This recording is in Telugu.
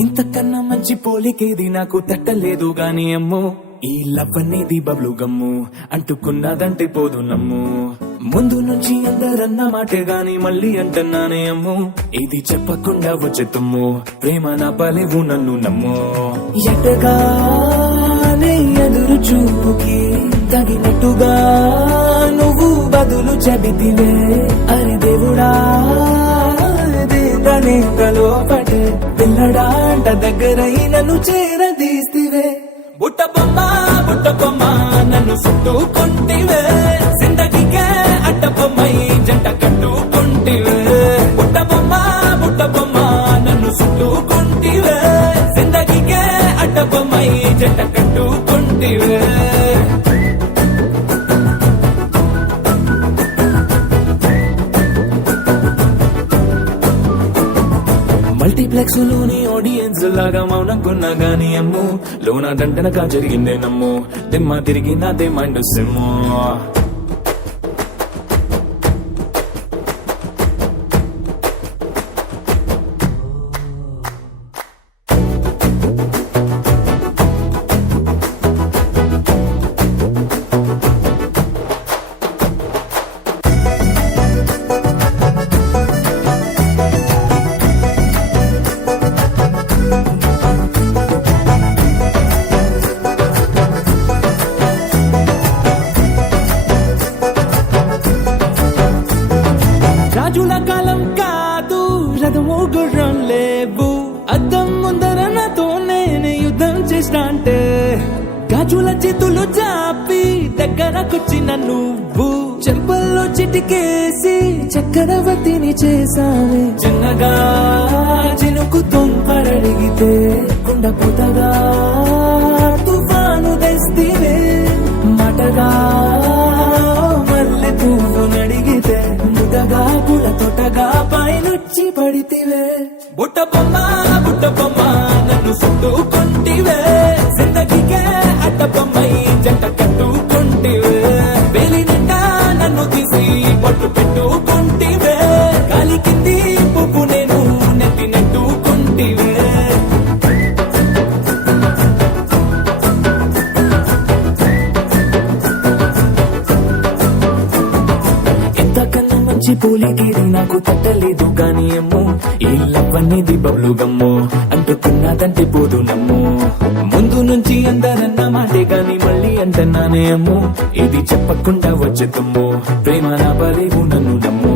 ఇంతకన్నా మంచి పోలికేది నాకు తట్టలేదు గాని అమ్మో, ఈ లవ్ అనేది బబ్లు గమ్ము, అంటుకున్నదంటే పోదు నమ్ము. ముందు నుంచి అందరన్న మాటే గాని మళ్ళీ అంటున్నానే అమ్ము, ఇది చెప్పకుండా వచ్చే తుమ్ము, ప్రేమ నా పలేవు నన్ను నమ్ము. ఎటగానే ఎదురు చూపుకి తగినట్టుగా నువ్వు బదులు చెబితివే, అరే దేవుడా లోపటే పిల్లడాంట దగ్గరై నన్ను చేరదీస్తివే. బుట్ట బొమ్మ నన్ను చుట్టుకుంటివే, జిందగీకే అడ్డ బొమ్మై జంట కట్టుకుంటివే. బుట్ట బొమ్మ నన్ను చుట్టుకుంటివే, జిందగీకే అడ్డ బొమ్మై జంట కట్టుకుంటివే. మల్టీప్లెక్స్ లోని ఆడియన్స్ లాగా మౌనంకున్నా గాని అమ్ము, లోన దండనగా జరిగిందే నమ్ము, దిమ్మ తిరిగి నాదే మైండ్ సిమ్ము. రాజుల కాలం కాదు, రథము గుర్రం లేవు, అద్దం ముందర నాతో నేను యుద్ధం చేస్తా అంటే, గాజుల చేతులు చాపి దగ్గరకొచ్చిన నువ్వు, చెంపల్లో చిటికేసి చక్రవర్తిని చేసావే. చిన్నగా చినుకు తుంపరడిగితే కుండ పుతగా తుఫాను తెస్తివే, మాటగా మల్లె పువ్వు నడిగితే ముదగా పుల తొటగా పైనుచ్చి పడితివే. బుట్ట బొమ్మ నన్ను చుట్టుకుంటివే, జిందగీకే అడ్డ బొమ్మై జంట కట్టుకుంటివే. వేలి నిండా నన్ను తీసి పట్టు పెట్టుకుంటివే, గాలి కింది పువ్వు నేను నెత్తి నెట్టుకుంటివే. మంచి పోలికేది నాకు తట్టలేదు గాని అమ్ము, ఈ లవ్ అనేది బబ్లు గమ్ము, అంటుకున్నదంటే పోదు నమ్ము. ముందు నుంచి అందరన్న మాటే గాని మళ్ళీ అంటున్నానే అమ్ము, ఇది చెప్పకుండా వచ్చే తుమ్ము, ప్రేమ నా పలేవు నన్ను నమ్ము.